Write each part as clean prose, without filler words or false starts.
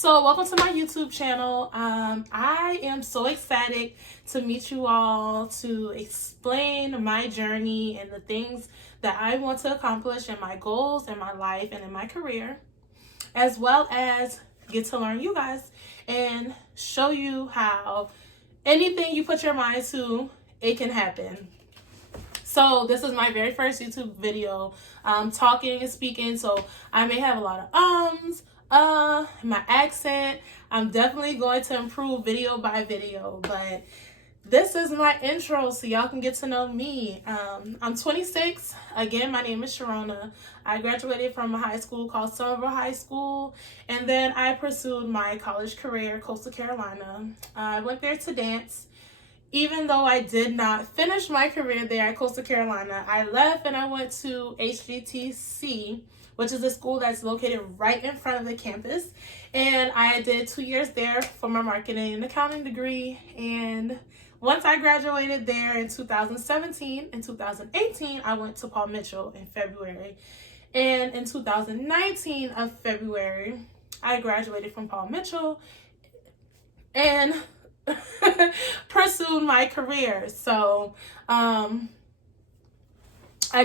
So welcome to my YouTube channel. I am so excited to meet you all, to explain my journey and the things that I want to accomplish and my goals in my life and in my career, as well as get to learn you guys and show you how anything you put your mind to, it can happen. So this is my very first YouTube video, talking and speaking, so I may have a lot of my accent. I'm definitely going to improve video by video, but this is my intro so y'all can get to know me. I'm 26. Again, my name is StyledByRona. I graduated from a high school called Somerville High School, and then I pursued my college career, Coastal Carolina. I went there to dance. Even though I did not finish my career there at Coastal Carolina, I left and I went to HGTC, which is a school that's located right in front of the campus. And I did 2 years there for my marketing and accounting degree. And once I graduated there in 2017 and 2018, I went to Paul Mitchell in February. And in 2019 of February, I graduated from Paul Mitchell and pursued my career. So I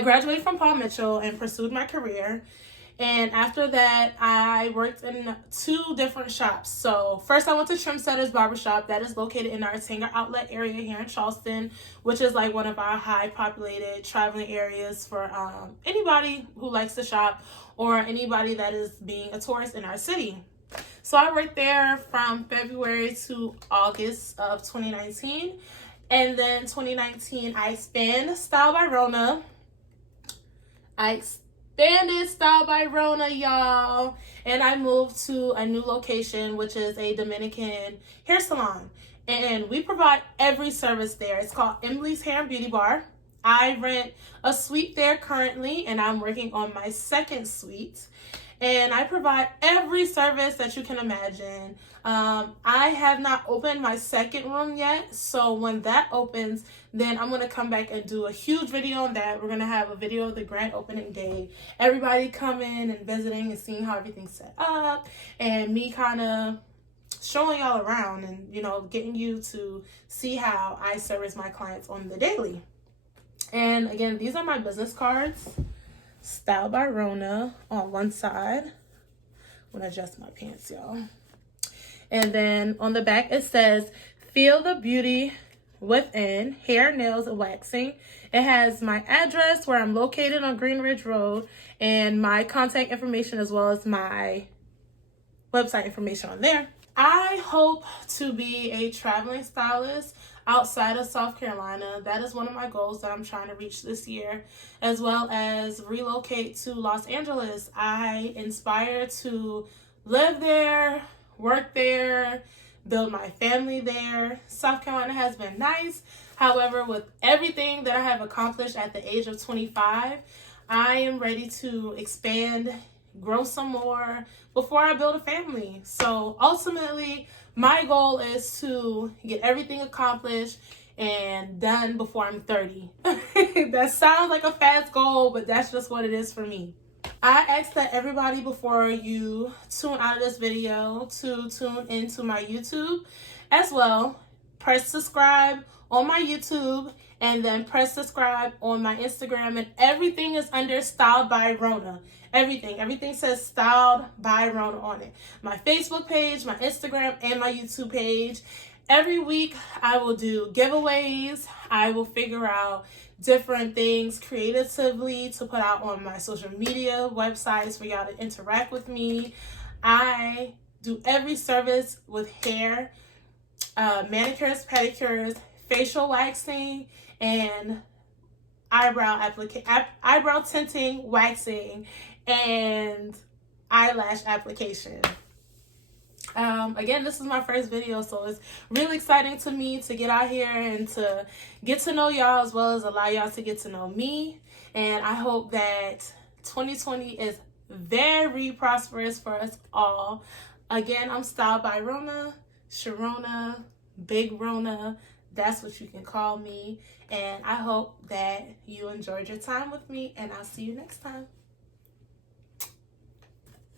graduated from Paul Mitchell and pursued my career, and after that I worked in 2 different shops. So first I went to Trendsetter's Barbershop, that is located in our Tanger outlet area here in Charleston, which is like one of our high populated traveling areas for anybody who likes to shop or anybody that is being a tourist in our city. So I worked there from February to August of 2019. And then 2019, I expanded StyledByRona. I expanded StyledByRona, y'all. And I moved to a new location, which is a Dominican hair salon. And we provide every service there. It's called Emily's Hair and Beauty Bar. I rent a suite there currently, and I'm working on my 2nd suite. And I provide every service that you can imagine. I have not opened my 2nd room yet, so when that opens, then I'm going to come back and do a huge video on that. We're going to have a video of the grand opening day, everybody coming and visiting and seeing how everything's set up, and me kind of showing y'all around and, you know, getting you to see how I service my clients on the daily. And again, these are my business cards. StyledByRona on one side. I'm gonna adjust my pants, y'all. And then on the back it says, "Feel the beauty within, hair, nails, and waxing." It has my address, where I'm located on Green Ridge Road, and my contact information as well as my website information on there. I hope to be a traveling stylist outside of South Carolina. That is one of my goals that I'm trying to reach this year, as well as relocate to Los Angeles. I aspire to live there, work there, build my family there. South Carolina has been nice. However, with everything that I have accomplished at the age of 25, I am ready to expand, grow some more before I build a family. So ultimately, my goal is to get everything accomplished and done before I'm 30. That sounds like a fast goal, but that's just what it is for me. I ask that everybody, before you tune out of this video, to tune into my YouTube as well. Press subscribe on my YouTube, and then press subscribe on my Instagram, and everything is under StyledByRona. Everything says StyledByRona on it. My Facebook page, my Instagram, and my YouTube page. Every week I will do giveaways. I will figure out different things creatively to put out on my social media websites for y'all to interact with me. I do every service with hair, manicures, pedicures, facial waxing, and eyebrow tinting, waxing, and eyelash application. Again, this is my first video, so it's really exciting to me to get out here and to get to know y'all, as well as allow y'all to get to know me. And I hope that 2020 is very prosperous for us all. Again, I'm StyledByRona, Sharona, Big Rona. That's what you can call me. And I hope that you enjoyed your time with me, and I'll see you next time.